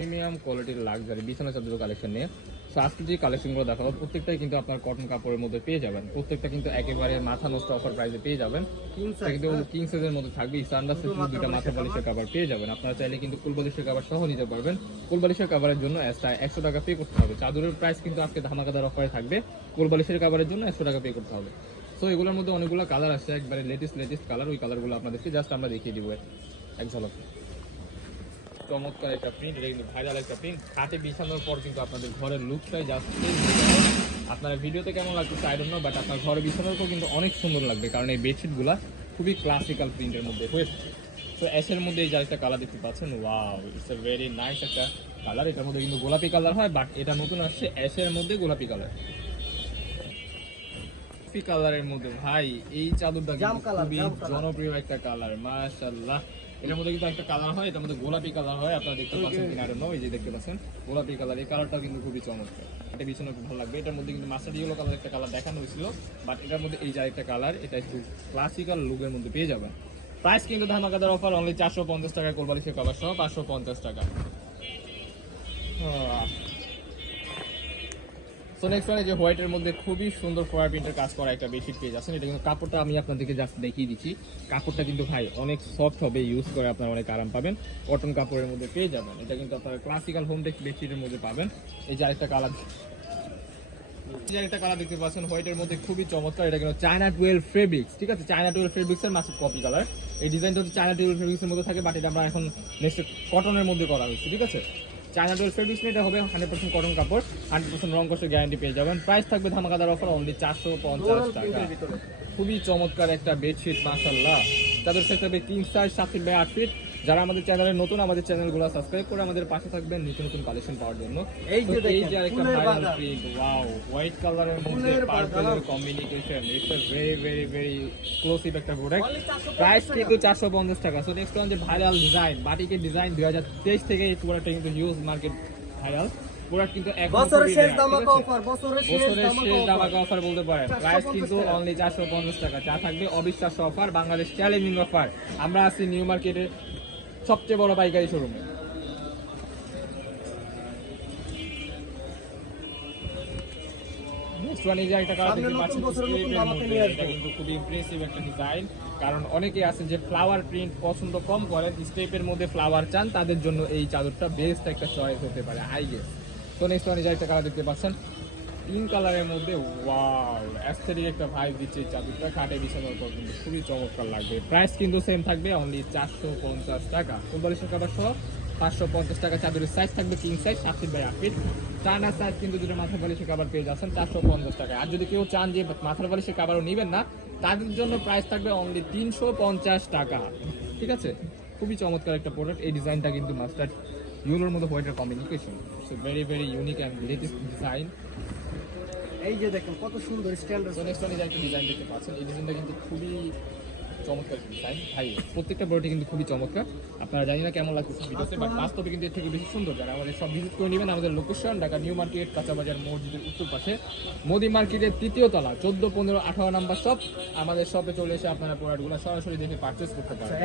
Premium কোয়ালিটির luxury বিছানা চাদর কালেকশন নিয়ে সো আজকে যে কালেকশনগুলো দেখাবো প্রত্যেকটাই কিন্তু আপনার কটন কাপড়ের মধ্যে পেয়ে যাবেন। প্রত্যেকটা কিন্তু একেবারে মাথা নষ্ট অফার প্রাইসে পেয়ে যাবেন। কিন্তু কিং সাইজের মধ্যে থাকবে স্ট্যান্ডার্ড সাইজের দুইটা মাথা বালিশের কভার পেয়ে যাবেন। আপনারা চাইলে কিন্তু কুল বালিশের কভার সহ নিতে পারবেন। কুল বালিশের কভারের জন্য এক্সট্রা 100 টাকা পে করতে হবে। চাদরের প্রাইস কিন্তু আজকে ধামাকাদার অফারে থাকবে। কুল বালিশের কভারের জন্য 100 টাকা পে করতে হবে। সো এগুলোর মধ্যে অনেকগুলো কালার আসছে, একবারে লেটেস্ট কালার। ওই কালারগুলো আপনাদেরকে জাস্ট আমরা দেখিয়ে দিব এক ঝলক। চমৎকার একটা প্রিন্ট, এটা কিন্তু ভাইরাল একটা প্রিন্ট। খাটে বিছানোর পর কিন্তু আপনাদের ঘরের লুকটাই জাস্ট চেঞ্জ হয়ে যাবে। আপনার ভিডিওতে কেমন লাগতেছে আই ডোন্ট নো, বাট আপনার ঘরে বিছানোর পর কিন্তু অনেক সুন্দর লাগবে, কারণ এই বেডশিটগুলো খুবই ক্লাসিক্যাল প্রিন্টের মধ্যে হয়েছে। তো অ্যাশের মধ্যে এই যে একটা কালার দেখতে পাচ্ছেন, wow, it's a very nice একটা কালার। এটার মধ্যে কিন্তু গোলাপি কালার হয়, বাট এটা নতুন আসছে অ্যাশের মধ্যে গোলাপি কালার। গোলাপি কালারের মধ্যে ভাই এই চাদরটা কিন্তু খুবই জনপ্রিয় একটা কালার, মাশাআল্লাহ। এটার মধ্যে কিন্তু একটা কালার হয়, এটার মধ্যে গোলাপি কালার হয়। আপনারা দেখতে পাচ্ছেন কিনা আই ডোন্ট নো, এই যে দেখতে পাচ্ছেন গোলাপি কালার। এই কালারটা কিন্তু খুবই চমৎকার, এটা ভীষণ ভালো লাগবে। এটার মধ্যে কিন্তু মাস্টার্ড ইয়েলো কালার একটা কালার দেখানো হয়েছিল, বাট এটার মধ্যে এই যে একটা কালার, এটা একটু ক্লাসিক্যাল লুকের মধ্যে পেয়ে যাবেন। প্রাইস কিন্তু ধামাকাদার অফার, অনলি 450 টাকা কোলবালিশের কভার সহ 550 টাকা। সো নেক্সট ওয়ান, যে হোয়াইটের মধ্যে খুবই সুন্দর ফ্লোরাল প্রিন্টের কাজ করা একটা বেডশিট পেয়ে যাচ্ছেন। এটা কিন্তু কাপড়টা আমি আপনাদেরকে জাস্ট দেখিয়ে দিচ্ছি। কাপড়টা কিন্তু ভাই অনেক সফট হবে, ইউজ করে আপনারা অনেক আরাম পাবেন। কটন কাপড়ের মধ্যে পেয়ে যাবেন। এটা কিন্তু আপনারা ক্লাসিক্যাল হোম টেক্স বেডশিটের মধ্যে পাবেন। এই যে আরেকটা কালার, দেখতে পাচ্ছেন হোয়াইটের মধ্যে খুবই চমৎকার। এটা কিন্তু চায়না 12 ফেব্রিক্স, ঠিক আছে, চায়না 12 ফেব্রিক্স এর মাসিক কপি কালার। এই ডিজাইনটা হচ্ছে চায়না 12 ফেব্রিক্স এর মধ্যে থাকে, বাট এটা আমরা এখন নেক্সট কটনের মধ্যে করা হয়েছে, ঠিক আছে। চায়না 12 ফেব্রিক্স এটা হবে 100% কটন কাপড়, 100% রং কষের গ্যারান্টি পেয়ে যাবেন। প্রাইস থাকবে ধামাকাদার অফার, অনলি 450 টাকা। খুবই চমৎকার একটা বেডশিট, মাশাআল্লাহ। তাদের সাথে থাকবে king size 7 feet by 8 feet. যারা আমাদের চ্যানেলে নতুন, আমাদের চ্যানেলগুলো সাবস্ক্রাইব করে আমাদের পাশে থাকবেন নিত্য নতুন কালেকশন পাওয়ার জন্য। এই যে আরেকটা ভাইরাল প্রিন্ট, ওয়াও, হোয়াইট কালারের মধ্যে পার্পলের combination, it's a very exclusive একটা প্রোডাক্ট। প্রাইস কিন্তু 450 টাকা। সো নেক্সট ওয়ান, যে ভাইরাল ডিজাইন, বাটিকের ডিজাইন 2023 থেকে এই প্রোডাক্টটা কিন্তু হিউজ মার্কেট ভাইরাল প্রোডাক্ট, কিন্তু বছরের শেষ ধামাকা অফার, বছরের শেষ ধামাকা অফার বলতে পারেন। প্রাইস কিন্তু অনলি 450 টাকা। যা থাকবে অবিশ্বাস্য অফার, বাংলাদেশ চ্যালেঞ্জিং অফার। আমরা আছি নিউ মার্কেটের সবচেয়ে বড় পাইকারি শোরুমে। খুবই ইমপ্রেসিভ একটা ডিজাইন, কারণ অনেকে আছে যে ফ্লাওয়ার প্রিন্ট পছন্দ কম করেন, স্টেপের মধ্যে ফ্লাওয়ার চান, তাদের জন্য এই চাদরটা বেস্ট একটা চয়েস হতে পারে, আই গেস। তো নেক্সট ওয়ান, একটা কালার দেখতে পাচ্ছেন পিঙ্ক কালারের মধ্যে, ওয়াও, অ্যাস্থেটিক একটা ভাইব দিচ্ছে এই চাদরটা। খাটে বিছানোর পর কিন্তু খুবই চমৎকার লাগবে। প্রাইস কিন্তু সেম থাকবে, অনলি 450 টাকা। কোলবালিশের কভার সহ 550 টাকা। চাদরের সাইজ থাকবে king size 7 feet by 8 feet. China size কিন্তু দুটো মাথার বালিশের কভার পেয়ে যাচ্ছেন 450 টাকা। আর যদি কেউ চান যে মাথার বালিশের কভারও নেবেন না, তাদের জন্য প্রাইস থাকবে অনলি 350 টাকা, ঠিক আছে। খুবই চমৎকার একটা প্রোডাক্ট। এই ডিজাইনটা কিন্তু মাস্টার্ড ইউলোর মধ্যে হোয়াইটের combination, so very unique and latest design. এই যে দেখেন কত সুন্দর স্ট্যান্ডার্ড। সো নেক্সট ওয়ান, একটা ডিজাইন দেখতে পাচ্ছেন। এই ডিজাইনটা কিন্তু খুবই চমৎকার ডিজাইন ভাই, প্রত্যেকটা প্রোডাক্ট কিন্তু খুবই চমৎকার। আপনারা জানি না কেমন লাগতেছে ভিডিওতে, বাট বাস্তবে কিন্তু এর থেকে বেশি সুন্দর। যারা আমাদের সব ভিজিট করে নেবেন, আমাদের লোকেশন ঢাকা নিউ মার্কেট, কাঁচাবাজার মসজিদের উত্তর পাশে, মোদি মার্কেটের 3য় তলা, 14, 15, 18 নাম্বার শপ। আমাদের শপে চলে এসে আপনারা প্রোডাক্টগুলো সরাসরি দেখে পারচেজ করতে পারেন।